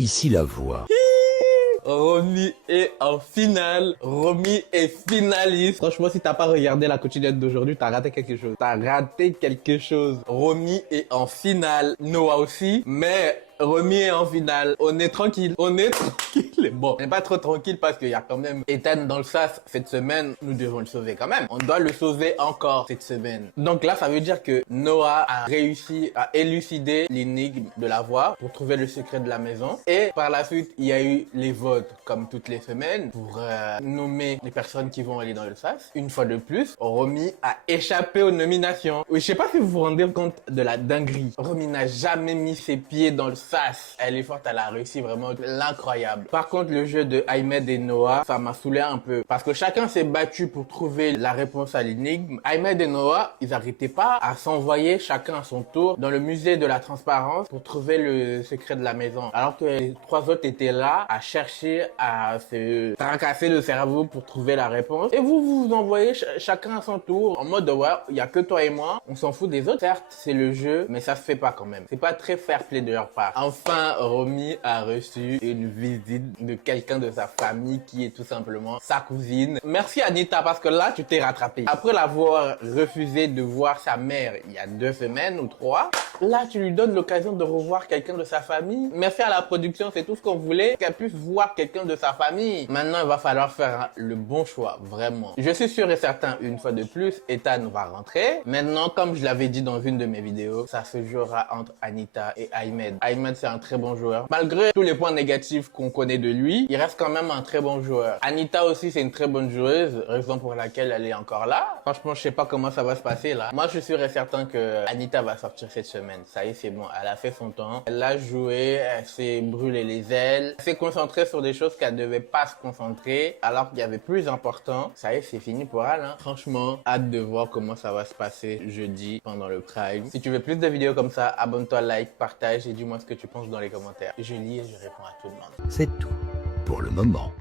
Ici la voix. Romy est en finale. Romy est finaliste. Franchement, si t'as pas regardé la quotidienne d'aujourd'hui, t'as raté quelque chose. T'as raté quelque chose. Romy est en finale. Noah aussi. Mais Romy est en finale. On est tranquille. On est tranquille. Bon, on n'est pas trop tranquille parce qu'il y a quand même Ethan dans le sas cette semaine. Nous devons le sauver quand même. On doit le sauver encore cette semaine. Donc là, ça veut dire que Noah a réussi à élucider l'énigme de la voix pour trouver le secret de la maison. Et par la suite, il y a eu les votes comme toutes les semaines pour nommer les personnes qui vont aller dans le sas. Une fois de plus, Romy a échappé aux nominations. Oui, je sais pas si vous vous rendez compte de la dinguerie. Romy n'a jamais mis ses pieds dans le sas. Elle est forte, elle a réussi vraiment l'incroyable. Par contre, le jeu de Ahmed et Noah, ça m'a saoulé un peu. Parce que chacun s'est battu pour trouver la réponse à l'énigme. Ahmed et Noah, ils n'arrêtaient pas à s'envoyer chacun à son tour dans le musée de la transparence pour trouver le secret de la maison. Alors que les trois autres étaient là à chercher à se tracasser le cerveau pour trouver la réponse. Et vous vous envoyez chacun à son tour en mode ouais, il y a que toi et moi, on s'en fout des autres. Certes, c'est le jeu, mais ça se fait pas quand même. C'est pas très fair play de leur part. Enfin, Romy a reçu une visite de quelqu'un de sa famille qui est tout simplement sa cousine. Merci Anita parce que là, tu t'es rattrapée. Après l'avoir refusé de voir sa mère il y a 2 semaines ou 3, là, tu lui donnes l'occasion de revoir quelqu'un de sa famille. Merci à la production, c'est tout ce qu'on voulait, qu'elle puisse voir quelqu'un de sa famille. Maintenant, il va falloir faire le bon choix, vraiment. Je suis sûr et certain, une fois de plus, Ethan va rentrer. Maintenant, comme je l'avais dit dans une de mes vidéos, ça se jouera entre Anita et Ahmed. Ahmed, c'est un très bon joueur. Malgré tous les points négatifs qu'on connaît de lui, il reste quand même un très bon joueur. Anita aussi, c'est une très bonne joueuse, raison pour laquelle elle est encore là. Franchement, je sais pas comment ça va se passer là. Moi, je suis sûr et certain que Anita va sortir cette semaine. Ça y est, c'est bon. Elle a fait son temps. Elle a joué, elle s'est brûlé les ailes. Elle s'est concentrée sur des choses qu'elle devait pas se concentrer, alors qu'il y avait plus important. Ça y est, c'est fini pour elle, hein. Franchement, hâte de voir comment ça va se passer jeudi pendant le Prime. Si tu veux plus de vidéos comme ça, abonne-toi, like, partage et dis-moi ce que tu penses dans les commentaires. Je lis et je réponds à tout le monde. C'est tout pour le moment.